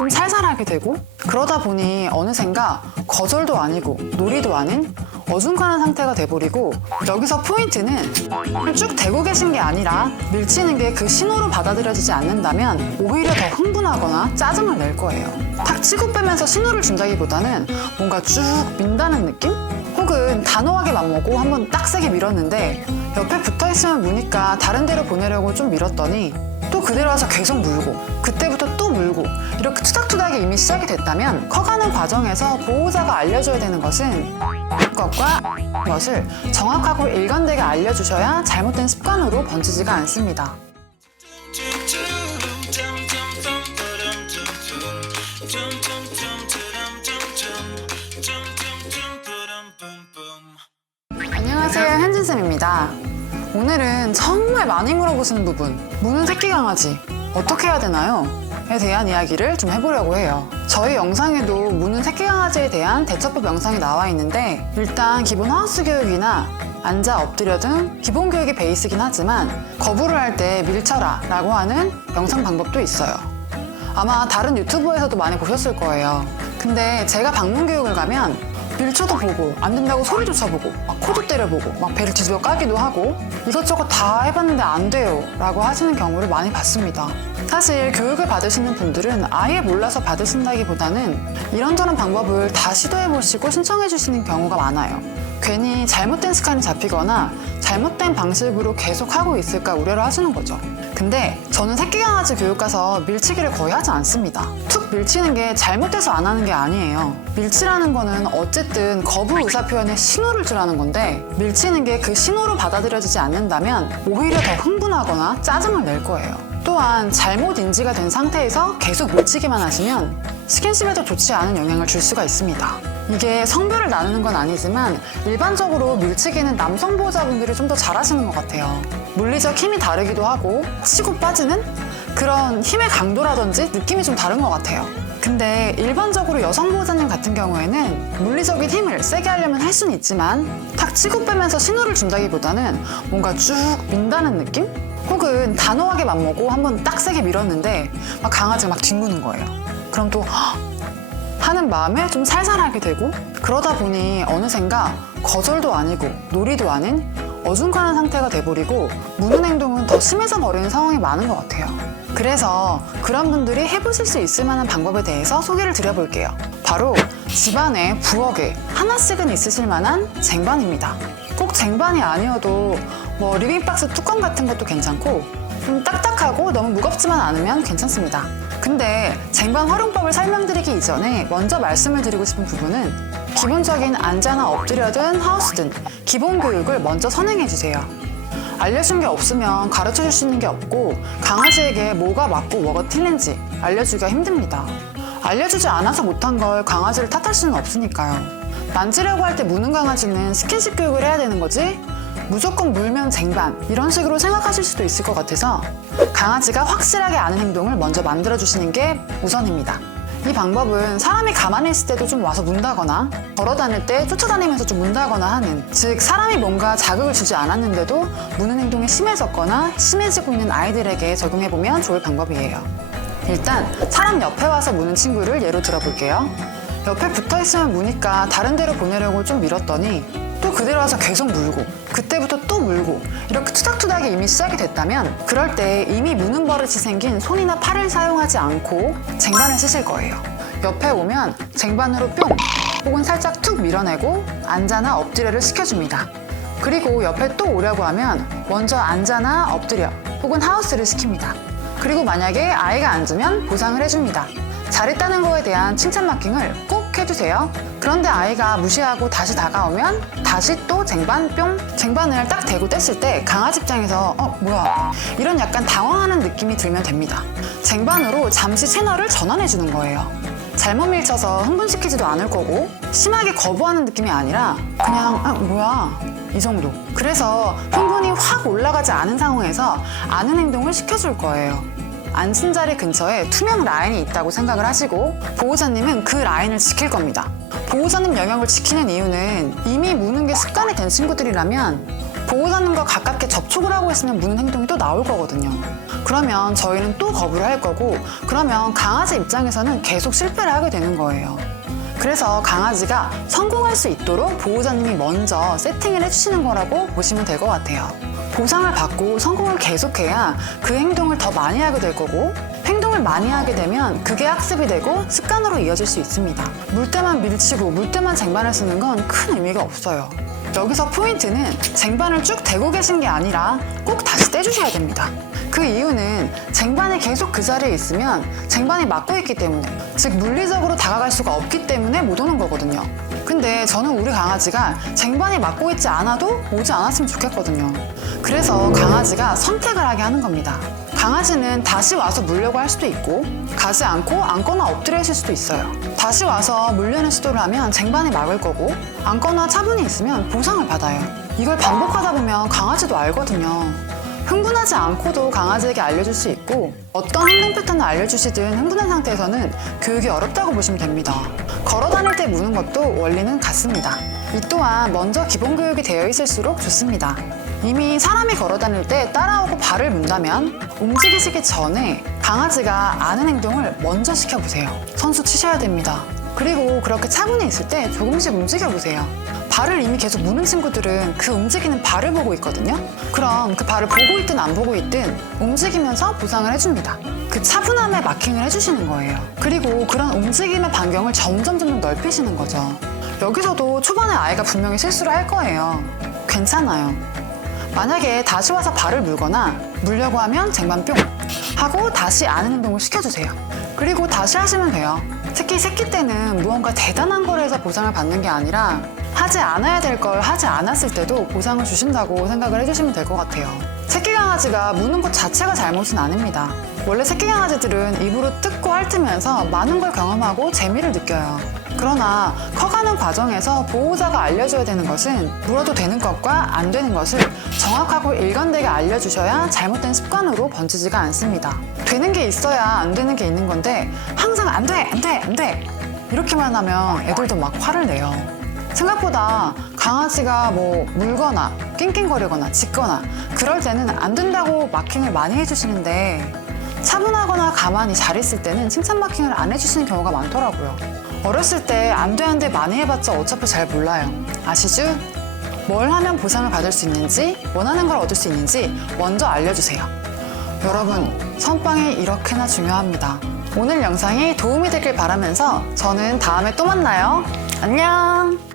좀 살살하게 되고, 그러다 보니 어느샌가 거절도 아니고 놀이도 아닌 어중간한 상태가 돼버리고, 여기서 포인트는 쭉 대고 계신 게 아니라 밀치는 게 그 신호로 받아들여지지 않는다면 오히려 더 흥분하거나 짜증을 낼 거예요. 탁 치고 빼면서 신호를 준다기보다는 뭔가 쭉 민다는 느낌? 혹은 단호하게 맘먹고 한번 딱 세게 밀었는데 옆에 붙어있으면 무니까 다른 데로 보내려고 좀 밀었더니 또 그대로 와서 계속 물고, 그때부터 또 물고, 이렇게 투닥투닥이 이미 시작이 됐다면 커가는 과정에서 보호자가 알려줘야 되는 것은 것과 것을 정확하고 일관되게 알려주셔야 잘못된 습관으로 번지지가 않습니다. 안녕하세요, 현진쌤입니다. 오늘은 정말 많이 물어보시는 부분, 무는 새끼 강아지 어떻게 해야 되나요? 에 대한 이야기를 좀 해보려고 해요. 저희 영상에도 무는 새끼 강아지에 대한 대처법 영상이 나와 있는데, 일단 기본 하우스 교육이나 앉아 엎드려 등 기본 교육이 베이스긴 하지만 거부를 할 때 밀쳐라 라고 하는 영상 방법도 있어요. 아마 다른 유튜버에서도 많이 보셨을 거예요. 근데 제가 방문 교육을 가면 밀쳐도 보고 안 된다고 소리조차 보고 막 코도 때려보고 막 배를 뒤집어 까기도 하고 이것저것 다 해봤는데 안 돼요 라고 하시는 경우를 많이 봤습니다. 사실 교육을 받으시는 분들은 아예 몰라서 받으신다기보다는 이런저런 방법을 다 시도해보시고 신청해주시는 경우가 많아요. 괜히 잘못된 습관이 잡히거나 잘못된 방식으로 계속 하고 있을까 우려를 하시는 거죠. 근데 저는 새끼 강아지 교육 가서 밀치기를 거의 하지 않습니다. 툭 밀치는 게 잘못돼서 안 하는 게 아니에요. 밀치라는 거는 어쨌든 거부 의사 표현의 신호를 주라는 건데, 밀치는 게 그 신호로 받아들여지지 않는다면 오히려 더 흥분하거나 짜증을 낼 거예요. 또한 잘못 인지가 된 상태에서 계속 밀치기만 하시면 스킨십에도 좋지 않은 영향을 줄 수가 있습니다. 이게 성별을 나누는 건 아니지만 일반적으로 밀치기는 남성 보호자분들이 좀 더 잘하시는 것 같아요. 물리적 힘이 다르기도 하고 치고 빠지는 그런 힘의 강도라든지 느낌이 좀 다른 것 같아요. 근데 일반적으로 여성 보호자님 같은 경우에는 물리적인 힘을 세게 하려면 할 수는 있지만 탁 치고 빼면서 신호를 준다기보다는 뭔가 쭉 민다는 느낌? 혹은 단호하게 맘먹고 한번 딱 세게 밀었는데 막 강아지가 막 뒹구는 거예요. 그럼 또 하는 마음에 좀 살살하게 되고, 그러다 보니 어느샌가 거절도 아니고 놀이도 아닌 어중간한 상태가 돼버리고 무는 행동은 더 심해져 버리는 상황이 많은 것 같아요. 그래서 그런 분들이 해보실 수 있을 만한 방법에 대해서 소개를 드려볼게요. 바로 집안에 부엌에 하나씩은 있으실 만한 쟁반입니다. 꼭 쟁반이 아니어도 뭐 리빙박스 뚜껑 같은 것도 괜찮고, 좀 딱딱하고 너무 무겁지만 않으면 괜찮습니다. 근데 쟁반 활용법을 설명드리기 이전에 먼저 말씀을 드리고 싶은 부분은 기본적인 앉아나 엎드려든 하우스든 기본 교육을 먼저 선행해주세요. 알려준 게 없으면 가르쳐줄 수 있는 게 없고, 강아지에게 뭐가 맞고 뭐가 틀린지 알려주기가 힘듭니다. 알려주지 않아서 못한 걸 강아지를 탓할 수는 없으니까요. 만지려고 할 때 무는 강아지는 스킨십 교육을 해야 되는 거지 무조건 물면 쟁반 이런 식으로 생각하실 수도 있을 것 같아서 강아지가 확실하게 아는 행동을 먼저 만들어주시는 게 우선입니다. 이 방법은 사람이 가만히 있을 때도 좀 와서 문다거나 걸어 다닐 때 쫓아다니면서 좀 문다거나 하는, 즉 사람이 뭔가 자극을 주지 않았는데도 무는 행동이 심해졌거나 심해지고 있는 아이들에게 적용해보면 좋을 방법이에요. 일단 사람 옆에 와서 무는 친구를 예로 들어볼게요. 옆에 붙어있으면 무니까 다른 데로 보내려고 좀 밀었더니 또 그대로 와서 계속 물고, 그때부터 또 물고, 이렇게 투닥투닥이 이미 시작이 됐다면 그럴 때 이미 무는 버릇이 생긴 손이나 팔을 사용하지 않고 쟁반을 쓰실 거예요. 옆에 오면 쟁반으로 뿅 혹은 살짝 툭 밀어내고 앉아나 엎드려를 시켜줍니다. 그리고 옆에 또 오려고 하면 먼저 앉아나 엎드려 혹은 하우스를 시킵니다. 그리고 만약에 아이가 앉으면 보상을 해줍니다. 잘했다는 거에 대한 칭찬 마킹을 꼭 해주세요. 그런데 아이가 무시하고 다시 다가오면 다시 또 쟁반 뿅, 쟁반을 딱 대고 뗐을 때 강아지 입장에서 뭐야 이런 약간 당황하는 느낌이 들면 됩니다. 쟁반으로 잠시 채널을 전환해 주는 거예요. 잘못 밀쳐서 흥분시키지도 않을 거고 심하게 거부하는 느낌이 아니라 그냥 뭐야 이 정도. 그래서 흥분이 확 올라가지 않은 상황에서 아는 행동을 시켜줄 거예요. 앉은 자리 근처에 투명 라인이 있다고 생각을 하시고 보호자님은 그 라인을 지킬 겁니다. 보호자님 영역을 지키는 이유는 이미 무는 게 습관이 된 친구들이라면 보호자님과 가깝게 접촉을 하고 있으면 무는 행동이 또 나올 거거든요. 그러면 저희는 또 거부를 할 거고, 그러면 강아지 입장에서는 계속 실패를 하게 되는 거예요. 그래서 강아지가 성공할 수 있도록 보호자님이 먼저 세팅을 해주시는 거라고 보시면 될 것 같아요. 보상을 받고 성공을 계속해야 그 행동을 더 많이 하게 될 거고, 행동을 많이 하게 되면 그게 학습이 되고 습관으로 이어질 수 있습니다. 물 때만 밀치고 물 때만 쟁반을 쓰는 건 큰 의미가 없어요. 여기서 포인트는 쟁반을 쭉 대고 계신 게 아니라 꼭 다시 떼주셔야 됩니다. 그 이유는 쟁반이 계속 그 자리에 있으면 쟁반이 막고 있기 때문에, 즉 물리적으로 다가갈 수가 없기 때문에 못 오는 거거든요. 근데 저는 우리 강아지가 쟁반이 막고 있지 않아도 오지 않았으면 좋겠거든요. 그래서 강아지가 선택을 하게 하는 겁니다. 강아지는 다시 와서 물려고 할 수도 있고, 가지 않고 앉거나 엎드려 있을 수도 있어요. 다시 와서 물려는 시도를 하면 쟁반이 막을 거고, 앉거나 차분히 있으면 보상을 받아요. 이걸 반복하다 보면 강아지도 알거든요. 흥분하지 않고도 강아지에게 알려줄 수 있고, 어떤 행동 패턴을 알려주시든 흥분한 상태에서는 교육이 어렵다고 보시면 됩니다. 걸어 다닐 때 무는 것도 원리는 같습니다. 이 또한 먼저 기본 교육이 되어 있을수록 좋습니다. 이미 사람이 걸어 다닐 때 따라오고 발을 문다면 움직이시기 전에 강아지가 아는 행동을 먼저 시켜보세요. 선수 치셔야 됩니다. 그리고 그렇게 차분히 있을 때 조금씩 움직여보세요. 발을 이미 계속 무는 친구들은 그 움직이는 발을 보고 있거든요. 그럼 그 발을 보고 있든 안 보고 있든 움직이면서 보상을 해줍니다. 그 차분함에 마킹을 해주시는 거예요. 그리고 그런 움직임의 반경을 점점 넓히시는 거죠. 여기서도 초반에 아이가 분명히 실수를 할 거예요. 괜찮아요. 만약에 다시 와서 발을 물거나 물려고 하면 쟁반 뿅 하고 다시 아는 행동을 시켜주세요. 그리고 다시 하시면 돼요. 특히 새끼 때는 무언가 대단한 걸 해서 보상을 받는 게 아니라 하지 않아야 될 걸 하지 않았을 때도 보상을 주신다고 생각을 해주시면 될 것 같아요. 새끼 강아지가 무는 것 자체가 잘못은 아닙니다. 원래 새끼 강아지들은 입으로 뜯고 핥으면서 많은 걸 경험하고 재미를 느껴요. 그러나 커가는 과정에서 보호자가 알려줘야 되는 것은 물어도 되는 것과 안 되는 것을 정확하고 일관되게 알려주셔야 잘못된 습관으로 번지지가 않습니다. 되는 게 있어야 안 되는 게 있는 건데 항상 안 돼, 안 돼, 안 돼 이렇게만 하면 애들도 막 화를 내요. 생각보다 강아지가 물거나 낑낑거리거나 짖거나 그럴 때는 안 된다고 마킹을 많이 해주시는데, 차분하거나 가만히 잘 있을 때는 칭찬 마킹을 안 해주시는 경우가 많더라고요. 어렸을 때 안 돼 안 돼 많이 해봤자 어차피 잘 몰라요. 아시죠? 뭘 하면 보상을 받을 수 있는지, 원하는 걸 얻을 수 있는지 먼저 알려주세요. 여러분, 선빵이 이렇게나 중요합니다. 오늘 영상이 도움이 되길 바라면서 저는 다음에 또 만나요. 안녕!